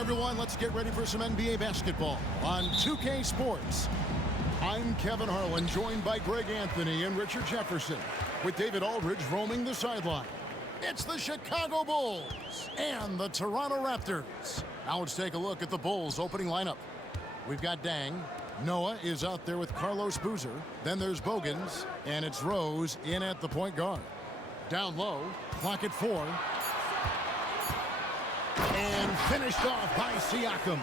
everyone. Let's get ready for some NBA basketball on 2K Sports. I'm Kevin Harlan, joined by Greg Anthony and Richard Jefferson, with David Aldridge roaming the sideline. It's the Chicago Bulls and the Toronto Raptors. Now let's take a look at the Bulls' opening lineup. We've got Dang. Noah is out there with Carlos Boozer. Then there's Bogans, and it's Rose in at the point guard. Down low, clock at 4. And finished off by Siakam.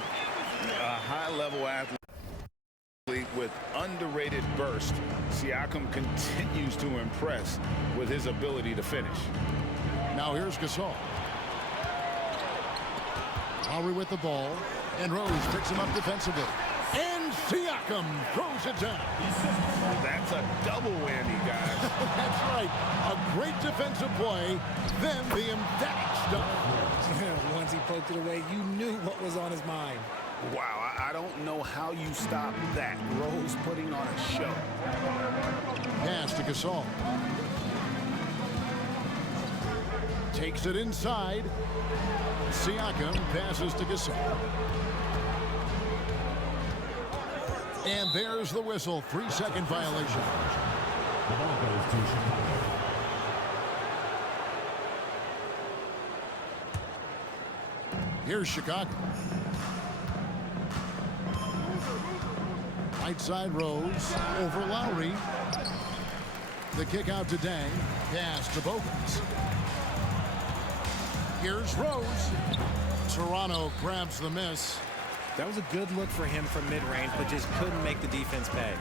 A high-level athlete with underrated burst. Siakam continues to impress with his ability to finish. Now here's Gasol. Lowry with the ball, and Rose picks him up defensively. And Siakam throws it down. That's a double whammy, guys. That's right. A great defensive play, then the emphatic stuff. Once he poked it away, you knew what was on his mind. Wow, I don't know how you stop that. Rose putting on a show. Pass to Gasol. Takes it inside. Siakam passes to Gasol. And there's the whistle. 3-second violation. The ball goes to Chicago. Here's Chicago. Right side Rose over Lowry. The kick out to Dang. Pass to Bogans. Here's Rose. Toronto grabs the miss. That was a good look for him from mid-range, but just couldn't make the defense pay.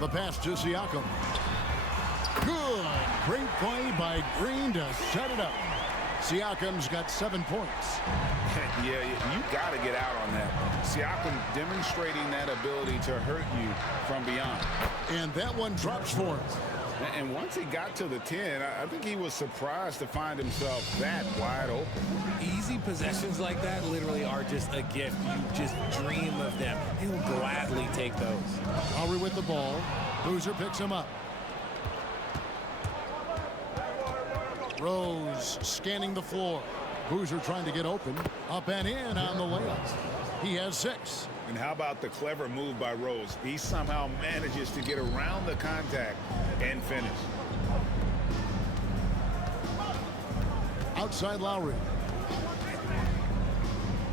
The pass to Siakam. Good. Great play by Green to set it up. Siakam's got 7 points. Yeah, you got to get out on that. Siakam demonstrating that ability to hurt you from beyond. And that one drops for him. And once he got to the 10, I think he was surprised to find himself that wide open. Easy possessions like that literally are just a gift. You just dream of them. He'll gladly take those. Lowry with the ball. Boozer picks him up. Rose scanning the floor. Boozer trying to get open. Up and in on the layup. He has 6. And how about the clever move by Rose? He somehow manages to get around the contact and finish. Outside Lowry.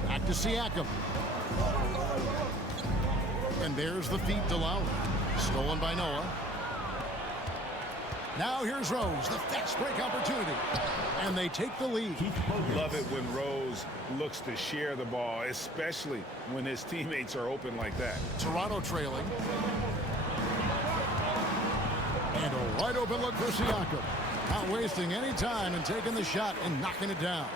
Back to Siakam. And there's the feed to Lowry. Stolen by Noah. Now here's Rose, the fast break opportunity. And they take the lead. Love it when Rose looks to share the ball, especially when his teammates are open like that. Toronto trailing. And a wide open look for Siakam. Not wasting any time and taking the shot and knocking it down.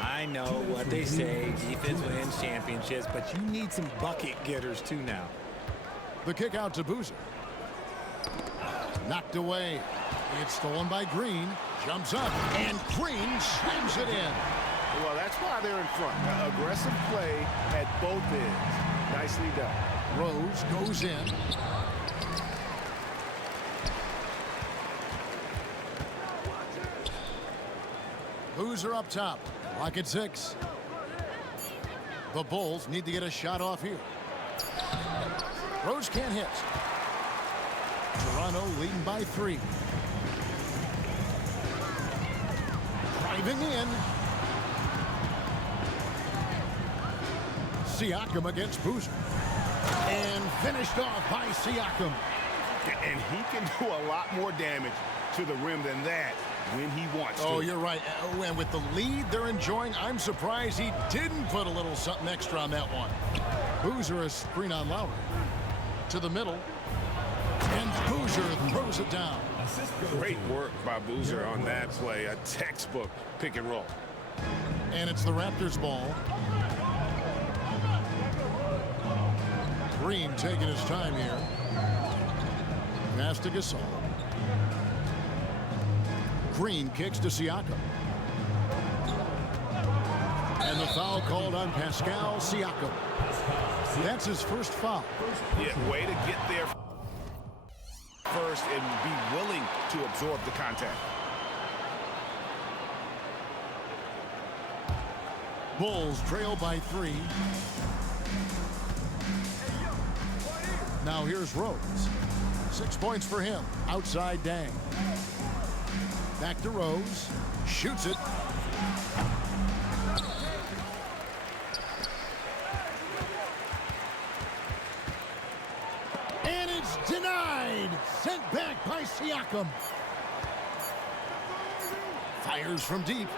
I know what they say, defense wins championships, but you need some bucket getters too now. The kick out to Boozer. Knocked away. It's stolen by Green. Jumps up, and Green slams it in. Well, that's why they're in front. Aggressive play at both ends. Nicely done. Rose goes in. Boozer up top. Lock at 6. The Bulls need to get a shot off here. Rose can't hit. Toronto leading by 3. Driving in. Siakam against Boozer. And finished off by Siakam. And he can do a lot more damage to the rim than that when he wants to. Oh, you're right. And with the lead they're enjoying, I'm surprised he didn't put a little something extra on that one. Boozer a screen on Lowry. To the middle. And Boozer throws it down. Great work by Boozer on that play. A textbook pick and roll. And it's the Raptors ball. Green taking his time here. Pass to Gasol. Green kicks to Siakam. And the foul called on Pascal Siakam. That's his first foul. Yeah, way to get there first and be willing to absorb the contact. Bulls trail by 3. Now here's Rose. 6 points for him. Outside Dang. Back to Rose. Shoots it. And it's denied. Sent back by Siakam. Fires from deep.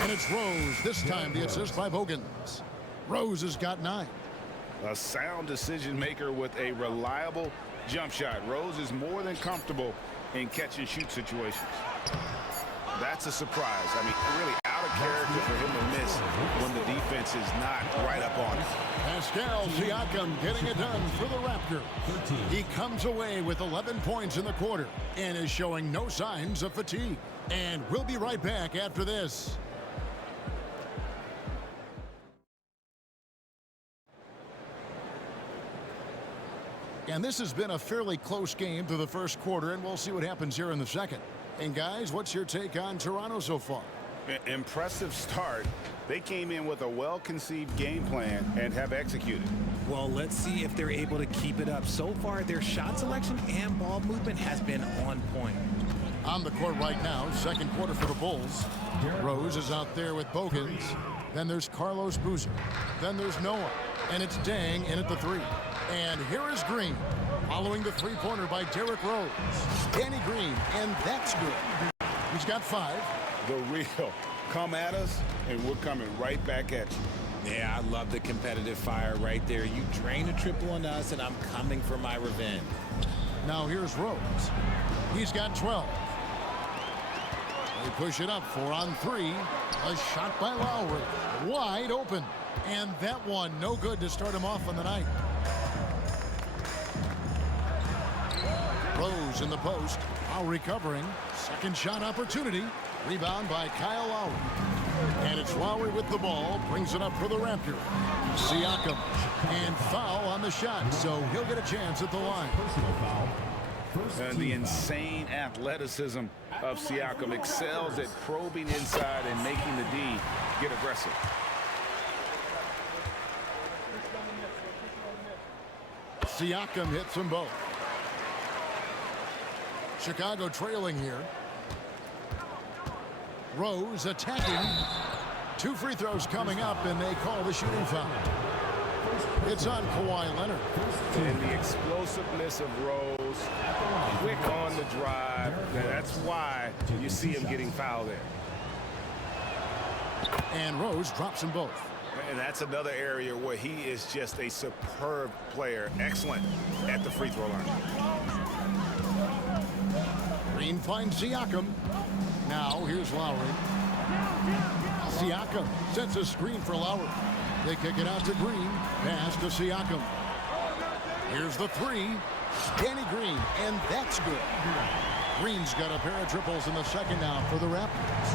And it's Rose. This time the assist by Bogans. Rose has got 9. A sound decision maker with a reliable jump shot. Rose is more than comfortable in catch and shoot situations. That's a surprise. I mean, really out of character for him to miss when the defense is not right up on it. Pascal Siakam getting it done for the Raptors. He comes away with 11 points in the quarter and is showing no signs of fatigue. And we'll be right back after this. And this has been a fairly close game through the first quarter, and we'll see what happens here in the second. And guys, what's your take on Toronto so far? Impressive start. They came in with a well-conceived game plan and have executed. Well, let's see if they're able to keep it up. So far, their shot selection and ball movement has been on point. On the court right now, second quarter for the Bulls. Rose is out there with Bogans. Then there's Carlos Boozer. Then there's Noah. And it's Dang in at the 3. And here is Green, following the three-pointer by Derrick Rose. Danny Green, and that's good. He's got 5. The real. Come at us, and we're coming right back at you. Yeah, I love the competitive fire right there. You drain a triple on us, and I'm coming for my revenge. Now here's Rose. He's got 12. They push it up 4 on 3. A shot by Lowry. Wide open. And that one no good to start him off on the night. Rose in the post. Lowry covering. Second shot opportunity. Rebound by Kyle Lowry. And it's Lowry with the ball. Brings it up for the Raptors. Siakam. And foul on the shot. So he'll get a chance at the line. And the insane athleticism of Siakam excels at probing inside and making the D get aggressive. Siakam hits them both. Chicago trailing here. Rose attacking. 2 free throws coming up, and they call the shooting foul. It's on Kawhi Leonard. And the explosiveness of Rose, quick on the drive. That's why you see him getting fouled there. And Rose drops them both. And that's another area where he is just a superb player. Excellent at the free throw line. Green finds Siakam. Now here's Lowry. Siakam sets a screen for Lowry. They kick it out to Green. Pass to Siakam. Here's the 3. Danny Green, and that's good. Green's got a pair of triples in the second now for the Raptors.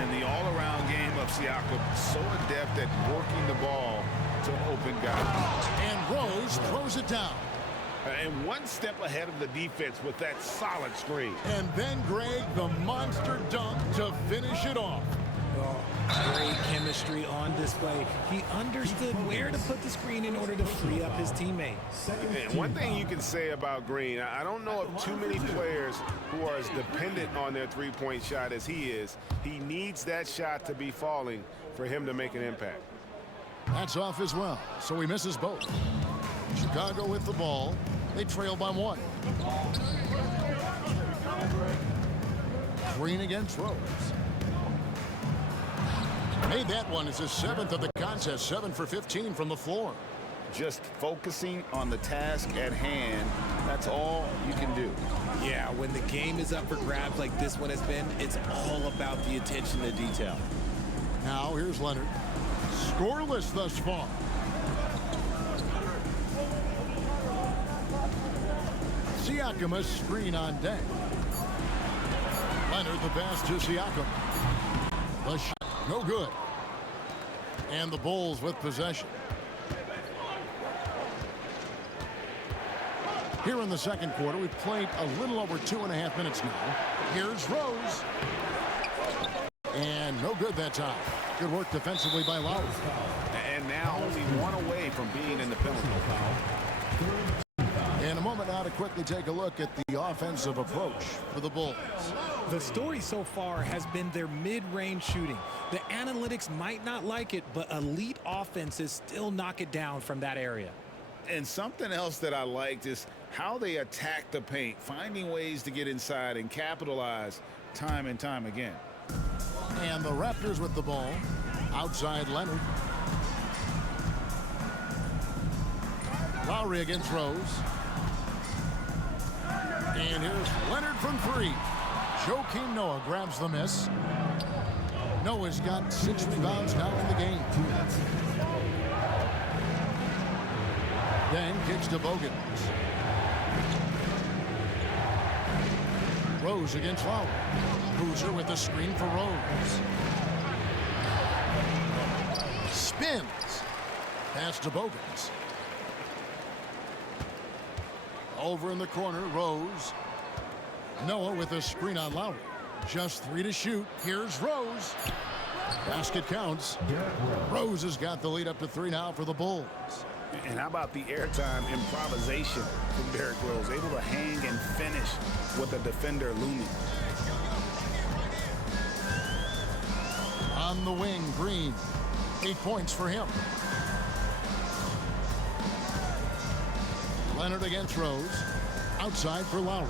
And the all-around game of Siakam, so adept at working the ball to open guys. And Rose throws it down. And one step ahead of the defense with that solid screen. And then Greg, the monster dunk to finish it off. Oh, great chemistry on display. He understood where to put the screen in order to free up his teammate. And one thing you can say about Green, I don't know of too many players who are as dependent on their three-point shot as he is. He needs that shot to be falling for him to make an impact. That's off as well, so he misses both. Chicago with the ball. They trail by 1. Green against Rose. Made that one. It's his 7th of the contest. 7 for 15 from the floor. Just focusing on the task at hand, that's all you can do. Yeah, when the game is up for grabs like this one has been, it's all about the attention to detail. Now here's Leonard. Scoreless thus far. Siakam a screen on deck. Leonard the pass to Siakam. The shot no good. And the Bulls with possession. Here in the second quarter, we've played a little over 2.5 minutes now. Here's Rose. And no good that time. Good work defensively by Lowry. And now only one away from being in the penalty. In a moment now to quickly take a look at the offensive approach for the Bulls. The story so far has been their mid-range shooting. The analytics might not like it, but elite offenses still knock it down from that area. And something else that I liked is how they attack the paint, finding ways to get inside and capitalize time and time again. And the Raptors with the ball. Outside Leonard. Lowry against Rose. And here's Leonard from three. Joakim Noah grabs the miss. Noah's got 6 rebounds now in the game. Dang kicks to Bogan. Rose against Lowry. Boozer with the screen for Rose. Spins. Pass to Bogans. Over in the corner, Rose. Noah with a screen on Lowry. Just 3 to shoot. Here's Rose. Basket counts. Rose has got the lead up to 3 now for the Bulls. And how about the airtime improvisation from Derrick Rose, able to hang and finish with a defender looming. On the wing, Green. 8 points for him. Leonard against Rose. Outside for Lowry.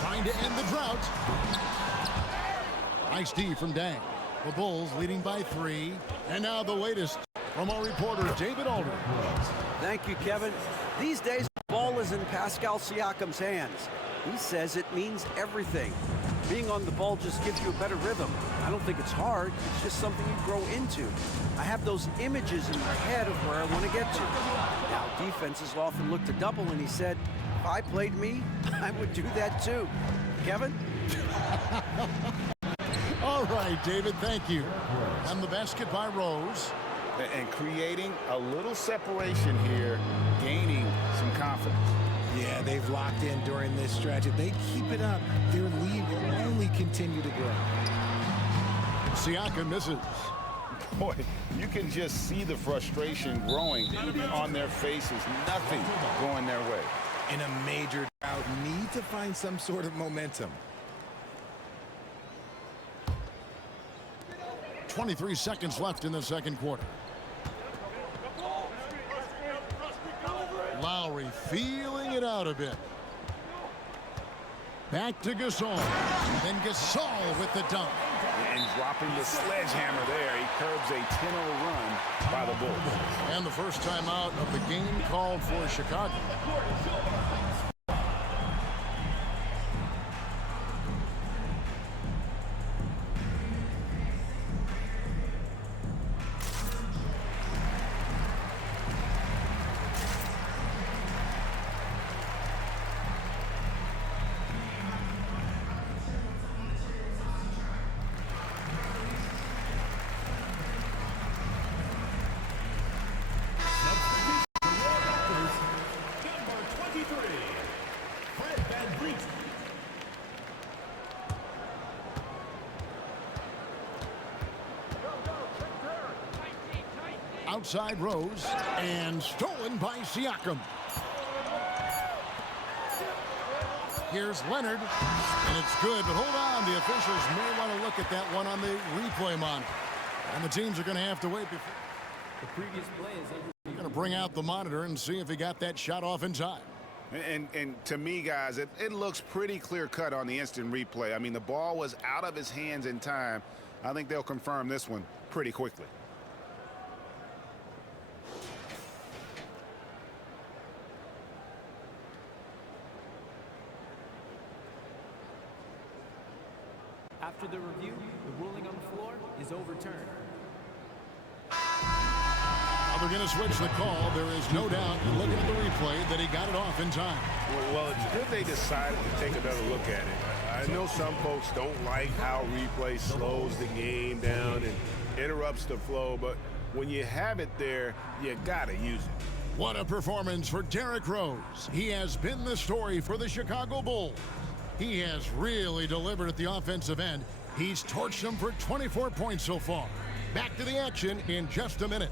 Trying to end the drought. Nice D from Dang. The Bulls leading by 3. And now the latest from our reporter, David Aldridge. Thank you, Kevin. These days, the ball is in Pascal Siakam's hands. He says it means everything. Being on the ball just gives you a better rhythm. I don't think it's hard. It's just something you grow into. I have those images in my head of where I want to get to. Now, defenses often look to double, and he said, if I played me, I would do that too. Kevin? All right, David, thank you. And the basket by Rose. And creating a little separation here, gaining some confidence. Yeah, they've locked in during this stretch. If they keep it up, their lead will only continue to grow. Siakam misses. Boy, you can just see the frustration growing on their faces. Nothing going their way. In a major drought, need to find some sort of momentum. 23 seconds left in the second quarter. Lowry feeling it out a bit. Back to Gasol. Then Gasol with the dunk. And dropping the sledgehammer there, he curbs a 10-0 run by the Bulls. And the first time out of the game called for Chicago. Outside Rose, and stolen by Siakam. Here's Leonard, and it's good, but hold on. The officials may want to look at that one on the replay monitor. And the teams are going to have to wait before The previous play is going to bring out the monitor and see if he got that shot off in time. And to me, guys, it looks pretty clear-cut on the instant replay. I mean, the ball was out of his hands in time. I think they'll confirm this one pretty quickly. After the review, the ruling on the floor is overturned. They're going to switch the call. There is no doubt, looking at the replay, that he got it off in time. Well, it's good they decided to take another look at it. I know some folks don't like how replay slows the game down and interrupts the flow, but when you have it there, you got to use it. What a performance for Derrick Rose. He has been the story for the Chicago Bulls. He has really delivered at the offensive end. He's torched them for 24 points so far. Back to the action in just a minute.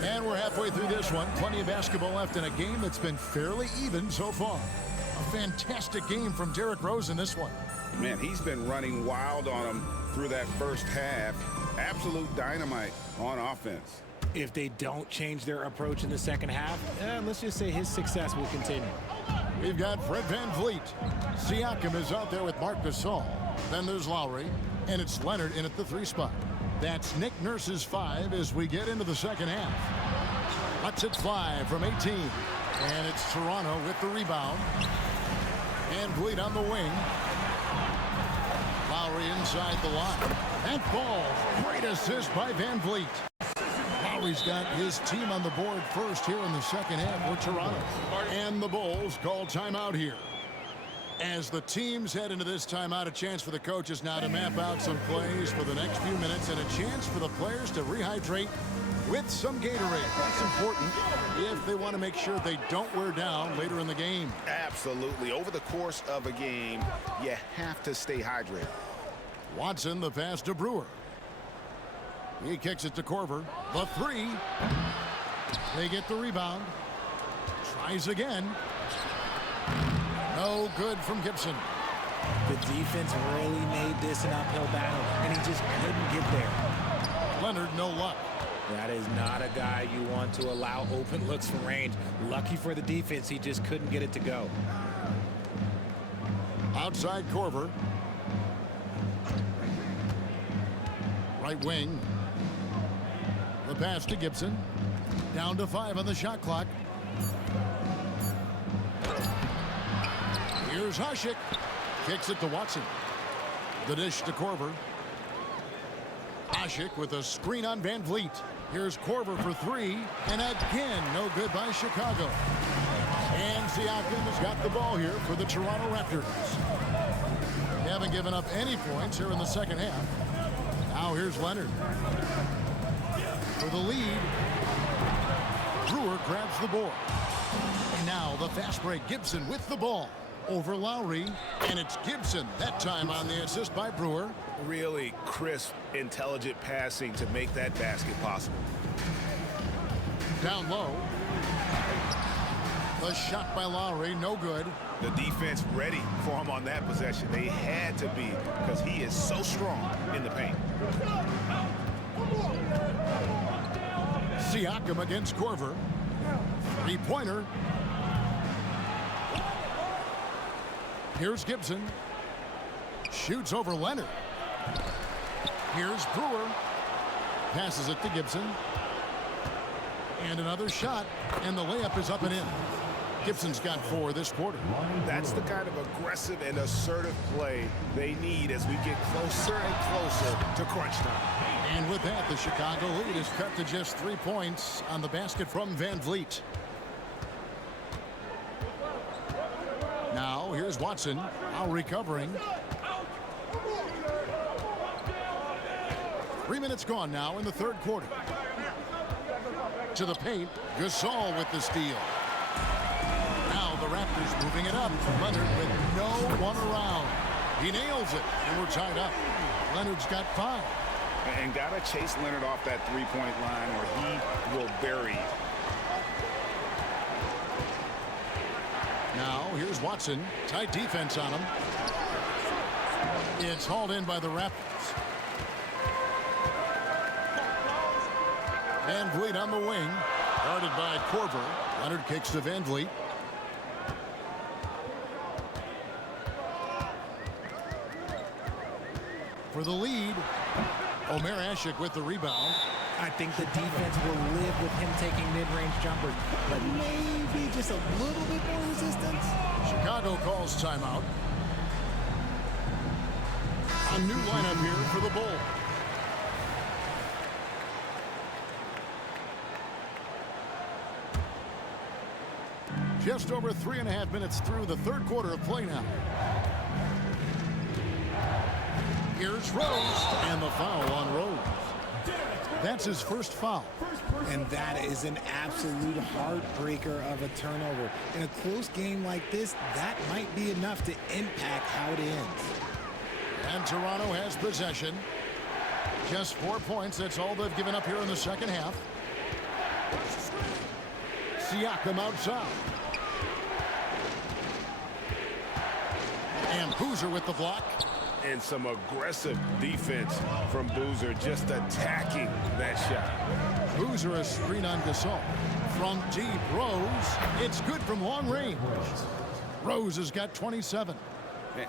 And we're halfway through this one. Plenty of basketball left in a game that's been fairly even so far. A fantastic game from Derrick Rose in this one. Man, he's been running wild on him through that first half. Absolute dynamite on offense. If they don't change their approach in the second half, let's just say his success will continue. We've got Fred VanVleet. Siakam is out there with Marc Gasol. Then there's Lowry, and it's Leonard in at the 3 spot. That's Nick Nurse's 5 as we get into the second half. Lets it fly from 18. And it's Toronto with the rebound. VanVleet on the wing. Lowry inside the line. That ball, great assist by VanVleet. Lowry's got his team on the board first here in the second half for Toronto. And the Bulls call timeout here. As the teams head into this timeout, a chance for the coaches now to map out some plays for the next few minutes and a chance for the players to rehydrate with some Gatorade. That's important if they want to make sure they don't wear down later in the game. Absolutely. Over the course of a game, you have to stay hydrated. Watson, the pass to Brewer. He kicks it to Korver. The 3. They get the rebound. Tries again. No good from Gibson. The defense really made this an uphill battle, and he just couldn't get there. Leonard, no luck. That is not a guy you want to allow open looks from range. Lucky for the defense, he just couldn't get it to go. Outside Korver. Right wing. The pass to Gibson. Down to 5 on the shot clock. Here's Hasek. Kicks it to Watson. The dish to Korver. Hasek with a screen on VanVleet. Here's Korver for 3. And again, no good by Chicago. And Siakam has got the ball here for the Toronto Raptors. They haven't given up any points here in the second half. Now here's Leonard. For the lead. Brewer grabs the board. And now the fast break. Gibson with the ball. Over Lowry, and it's Gibson that time on the assist by Brewer. Really crisp, intelligent passing to make that basket possible. Down low. The shot by Lowry, no good. The defense ready for him on that possession. They had to be because he is so strong in the paint. Siakam against Korver. 3-pointer. Here's Gibson. Shoots over Leonard. Here's Brewer. Passes it to Gibson. And another shot. And the layup is up and in. Gibson's got 4 this quarter. That's the kind of aggressive and assertive play they need as we get closer and closer to crunch time. And with that, the Chicago lead is cut to just 3 points on the basket from VanVleet. Now here's Watson, out recovering. 3 minutes gone now in the third quarter. To the paint, Gasol with the steal. Now the Raptors moving it up. Leonard with no one around. He nails it, and we're tied up. Leonard's got 5. And got to chase Leonard off that three-point line or he will bury you. Now here's Watson. Tight defense on him. It's hauled in by the Raptors. Van Vliet on the wing. Guarded by Korver. Leonard kicks to Van Vliet. For the lead, Omer Ashik with the rebound. I think the defense will live with him taking mid-range jumpers, but maybe just a little bit more resistance. Chicago calls timeout. A new lineup here for the Bulls. Just over 3.5 minutes through the third quarter of play now. Here's Rose, and the foul on Rose. That's his first foul. And that is an absolute heartbreaker of a turnover. In a close game like this, that might be enough to impact how it ends. And Toronto has possession. Just 4 points. That's all they've given up here in the second half. Siakam outside. And Boozer with the block. And some aggressive defense from Boozer, just attacking that shot. Boozer a screen on Gasol. From deep, Rose. It's good from long range. Rose has got 27.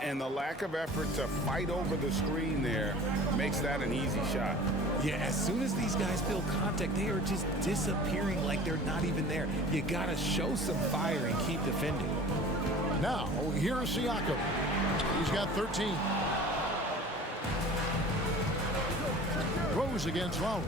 And the lack of effort to fight over the screen there makes that an easy shot. Yeah, as soon as these guys feel contact, they are just disappearing like they're not even there. You got to show some fire and keep defending. Now, here's Siakam. He's got 13. Rose against Lowry.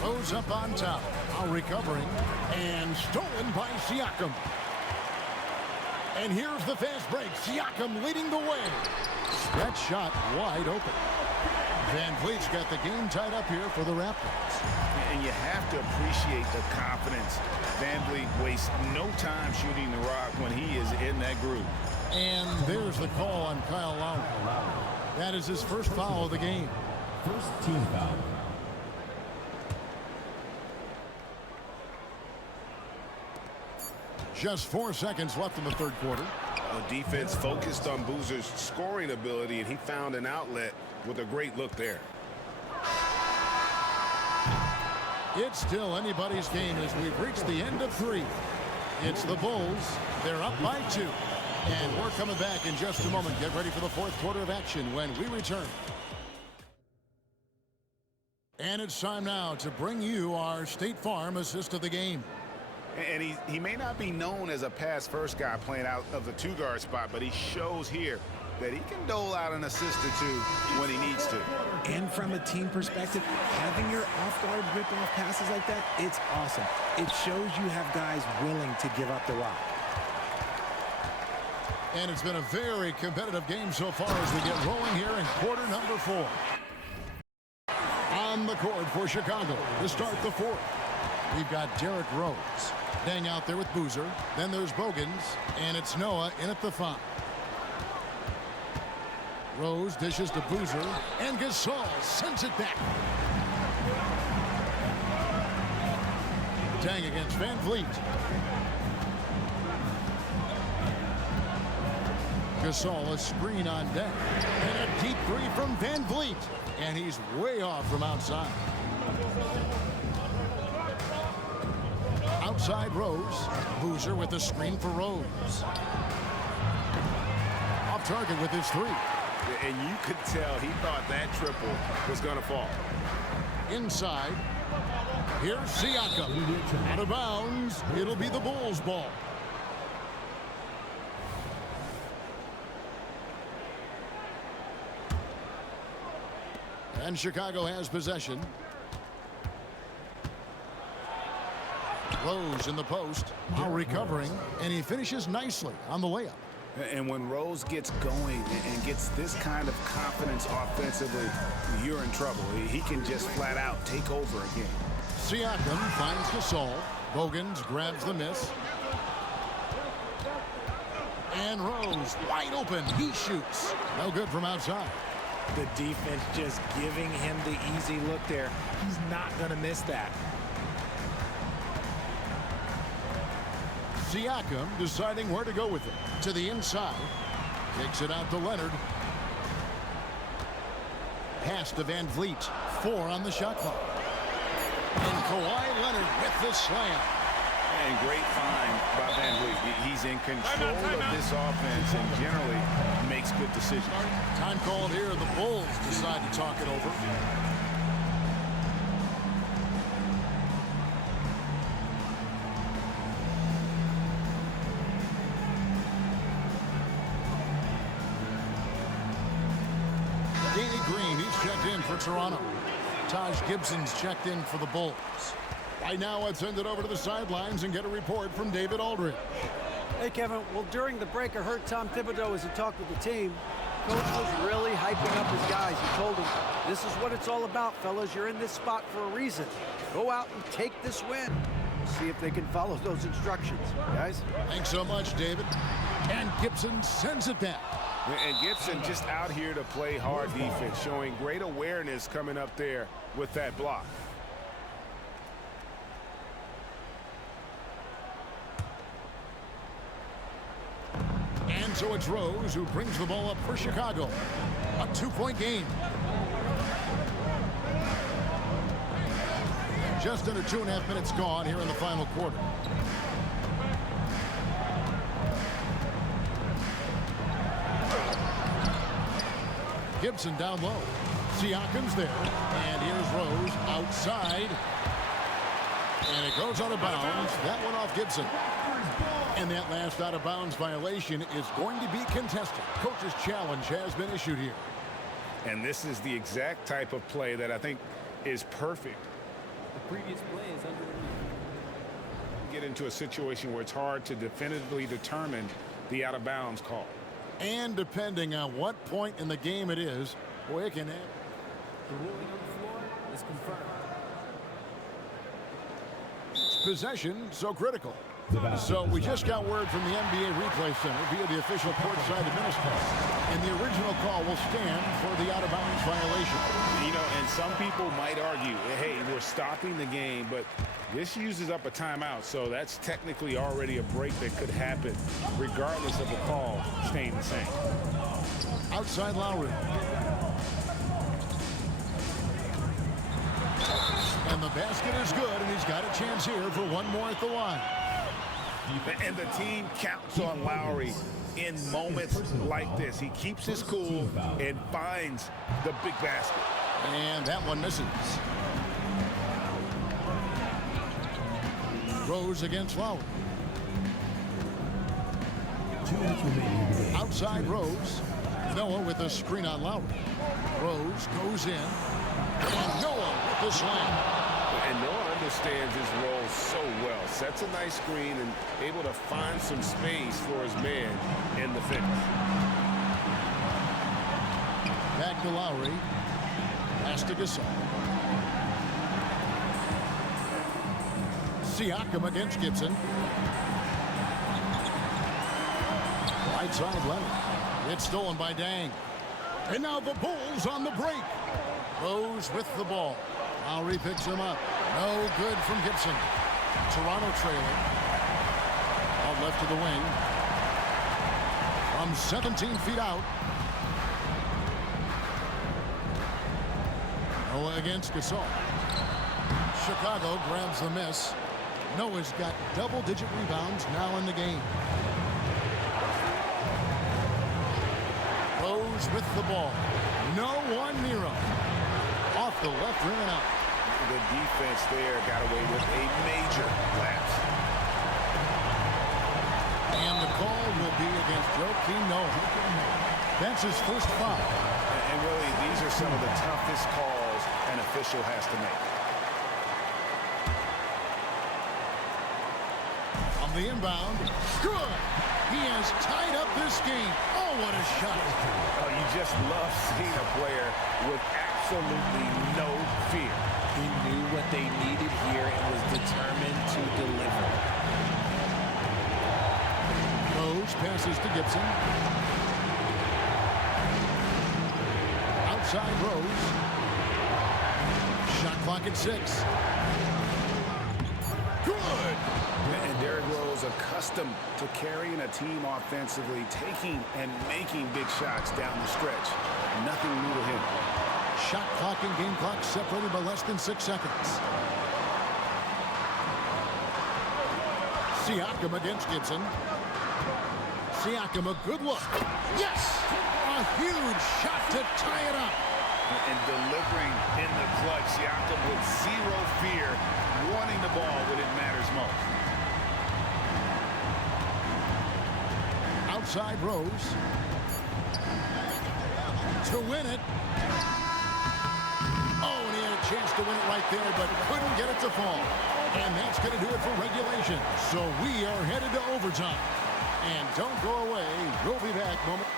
Rose up on top. Now recovering. And stolen by Siakam. And here's the fast break. Siakam leading the way. That shot wide open. Van Vliet's got the game tied up here for the Raptors. And you have to appreciate the confidence. Van Vliet wastes no time shooting the rock when he is in that group. And there's the call on Kyle Lowry. That is his first foul of the game. First team foul. Just 4 seconds left in the third quarter. The defense focused on Boozer's scoring ability, and he found an outlet with a great look there. It's still anybody's game as we've reached the end of 3. It's the Bulls. They're up by 2. And we're coming back in just a moment. Get ready for the fourth quarter of action when we return. And it's time now to bring you our State Farm assist of the game. And he may not be known as a pass-first guy playing out of the two-guard spot, but he shows here that he can dole out an assist or two when he needs to. And from a team perspective, having your off-guard rip-off passes like that, it's awesome. It shows you have guys willing to give up the rock. And it's been a very competitive game so far as we get rolling here in quarter number 4. On the court for Chicago to start the fourth. We've got Derrick Rose. Dang out there with Boozer. Then there's Bogans. And it's Noah in at the 5. Rose dishes to Boozer. And Gasol sends it back. Dang against Van Vliet. Gasol a screen on deck. And a deep 3 from Van Vliet. And he's way off from outside. Outside Rose. Boozer with the screen for Rose. Off target with his 3. And you could tell he thought that triple was going to fall. Inside. Here's Siakam. Out of bounds. It'll be the Bulls' ball. And Chicago has possession. Rose in the post, now recovering, and he finishes nicely on the layup. And when Rose gets going and gets this kind of confidence offensively, you're in trouble. He can just flat out take over again. Siakam finds Gasol. Bogans grabs the miss. And Rose wide open. He shoots. No good from outside. The defense just giving him the easy look there. He's not going to miss that. Siakam deciding where to go with it. To the inside. Kicks it out to Leonard. Pass to Van Vliet. 4 on the shot clock. And Kawhi Leonard with the slam. And great find by Van Vliet. He's in control of this offense and generally makes good decisions. Time called here. The Bulls decide to talk it over. Danny Green, he's checked in for Toronto. Taj Gibson's checked in for the Bulls. Right now, let's send it over to the sidelines and get a report from David Aldridge. Hey, Kevin. Well, during the break, I heard Tom Thibodeau as he talked with the team. Coach was really hyping up his guys. He told them, this is what it's all about, fellas. You're in this spot for a reason. Go out and take this win. We'll see if they can follow those instructions, guys. Thanks so much, David. And Gibson sends it back. And Gibson just out here to play hard defense, showing great awareness coming up there with that block. And so it's Rose who brings the ball up for Chicago. A 2-point game. Just under 2.5 minutes gone here in the final quarter. Gibson down low. Siakam's there. And here's Rose outside. And it goes out of bounds. That one off Gibson. And that last out of bounds violation is going to be contested. Coach's challenge has been issued here. And this is the exact type of play that I think is perfect. The previous play is under review. Get into a situation where it's hard to definitively determine the out of bounds call. And depending on what point in the game it is, boy, it can happen. The ruling on the floor is confirmed. Possession so critical. So we just got word from the NBA Replay Center via the official courtside administrator. And the original call will stand for the out-of-bounds violation. You know, and some people might argue, hey, we're stopping the game, but this uses up a timeout, so that's technically already a break that could happen regardless of the call staying the same. Outside Lowry. And the basket is good, and he's got a chance here for one more at the line. And the team counts on Lowry in moments like this. He keeps his cool and finds the big basket. And that one misses. Rose against Lowry. 2 minutes remaining. Outside Rose. Noah with a screen on Lowry. Rose goes in. And Noah with the slam. And Noah understands his role so well. Sets a nice screen and able to find some space for his man in the finish. Back to Lowry. Pass to Gasol. Siakam against Gibson. Right side Leonard. It's stolen by Dang. And now the Bulls on the break. Rose with the ball. Lowry picks him up. No good from Gibson. Toronto trailing. Out left to the wing. From 17 feet out. Noah against Gasol. Chicago grabs the miss. Noah's got double-digit rebounds now in the game. Rose with the ball. No one near him. Off the left rim and out. The defense there got away with a major lapse. And the call will be against Joakim Noah. That's his first foul. And really, these are some of the toughest calls an official has to make. the inbound. Good. He has tied up this game. Oh, what a shot. Oh, you just love seeing a player with absolutely no fear. He knew what they needed here and was determined to deliver. Rose passes to Gibson. Outside Rose. Shot clock at 6. Good. And Derrick Rose, accustomed to carrying a team offensively, taking and making big shots down the stretch. Nothing new to him. Shot clock and game clock separated by less than 6 seconds. Siakam against Gibson. Siakam, a good look. Yes! A huge shot to tie it up. And delivering in the clutch, Siakam with zero fear, wanting the ball when it matters most. Outside Rose. To win it. Oh, and he had a chance to win it right there, but couldn't get it to fall. And that's going to do it for regulation. So we are headed to overtime. And don't go away. We'll be back moment.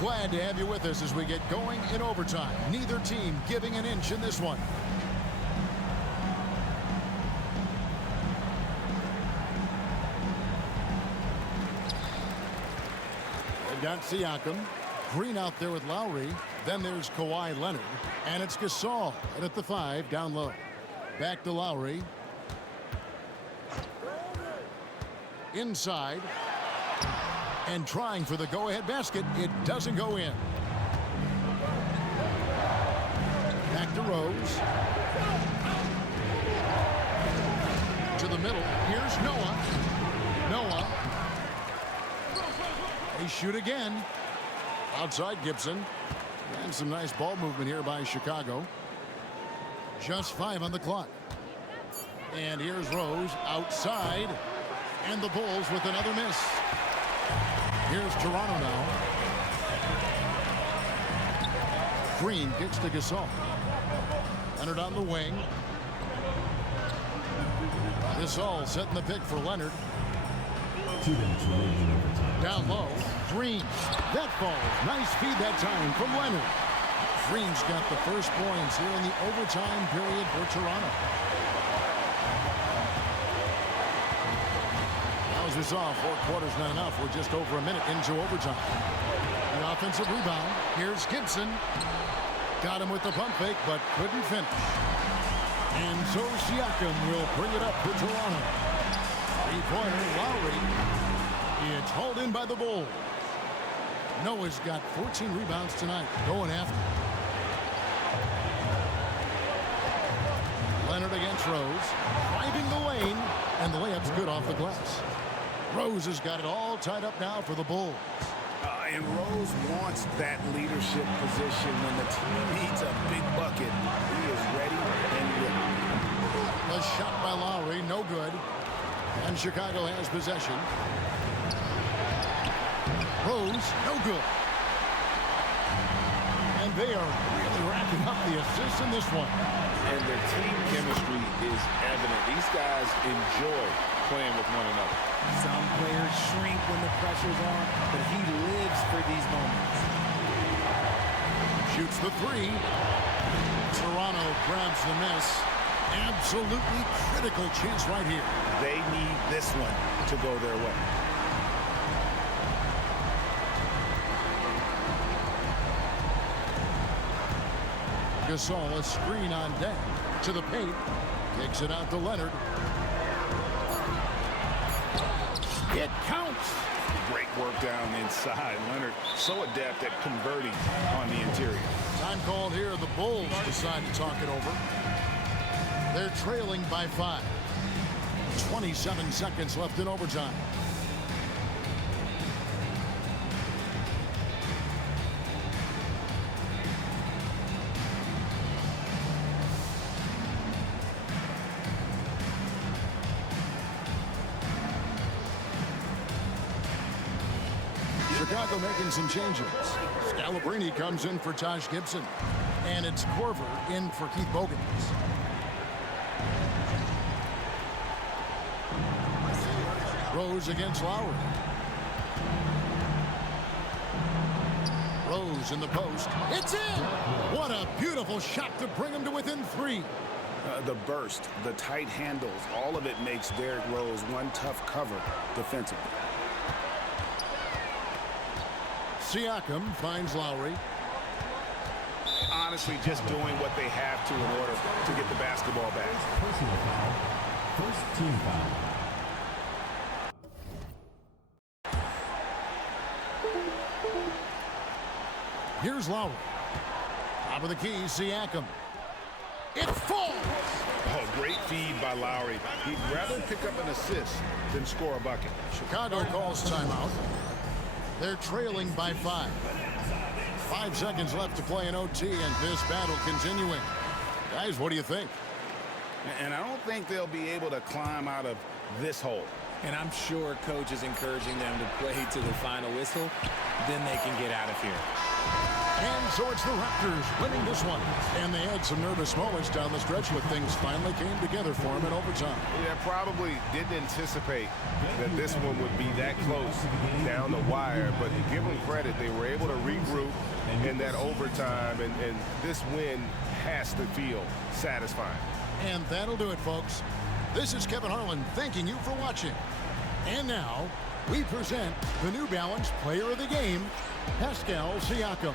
Glad to have you with us as we get going in overtime. Neither team giving an inch in this one. They've got Siakam. Green out there with Lowry. Then there's Kawhi Leonard. And it's Gasol at the 5 down low. Back to Lowry. Inside. And trying for the go-ahead basket. It doesn't go in. Back to Rose. To the middle. Here's Noah. Noah. They shoot again. Outside Gibson. And some nice ball movement here by Chicago. Just 5 on the clock. And here's Rose outside. And the Bulls with another miss. Here's Toronto now. Green kicks to Gasol. Leonard on the wing. Gasol setting the pick for Leonard. 2 minutes remaining in overtime. Down low. Green. That falls. Nice feed that time from Leonard. Green's got the first points here in the overtime period for Toronto. As we saw, 4 quarters not enough. We're just over a minute into overtime. The offensive rebound. Here's Gibson. Got him with the pump fake, but couldn't finish. And so Siakam will bring it up for Toronto. Three-pointer, Lowry. It's hauled in by the Bulls. Noah's got 14 rebounds tonight, going after. Leonard against Rose. Driving the lane, and the layup's good off the glass. Rose has got it all tied up now for the Bulls. And Rose wants that leadership position when the team needs a big bucket. He is ready and willing. The shot by Lowry, no good. And Chicago has possession. Rose, no good. And they are really racking up the assists in this one. And their team chemistry is evident. These guys enjoy playing with one another. Some players shrink when the pressure's on, but he lives for these moments. Shoots the 3. Toronto grabs the miss. Absolutely critical chance right here. They need this one to go their way. Gasol, a screen on deck. To the paint. Kicks it out to Leonard. It counts. Great work down inside. Leonard so adept at converting on the interior. Time called here. The Bulls decide to talk it over. They're trailing by 5. 27 seconds left in overtime. Chicago making some changes. Scalabrine comes in for Taj Gibson. And it's Corver in for Keith Bogans. Rose against Lowry. Rose in the post. It's in! What a beautiful shot to bring him to within 3. The burst, the tight handles, all of it makes Derrick Rose one tough cover defensively. Siakam finds Lowry. Honestly, just doing what they have to in order to get the basketball back. Personal foul. First team foul. Here's Lowry. Top of the key, Siakam. It falls! Oh, great feed by Lowry. He'd rather pick up an assist than score a bucket. Chicago calls timeout. They're trailing by 5. 5 seconds left to play in OT, and this battle continuing. Guys, what do you think? And I don't think they'll be able to climb out of this hole. And I'm sure coach is encouraging them to play to the final whistle. Then they can get out of here. And so it's the Raptors winning this one. And they had some nervous moments down the stretch when things finally came together for them in overtime. Yeah, probably didn't anticipate that this one would be that close down the wire. But to give them credit, they were able to regroup in that overtime. And this win has to feel satisfying. And that'll do it, folks. This is Kevin Harlan thanking you for watching. And now, we present the New Balance Player of the Game, Pascal Siakam.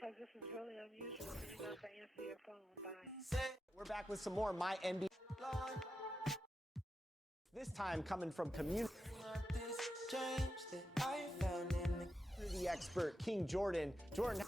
Because this is really unusual for you not to answer your phone. Bye. We're back with some more My NBA. This time coming from community expert King Jordan. Jordan.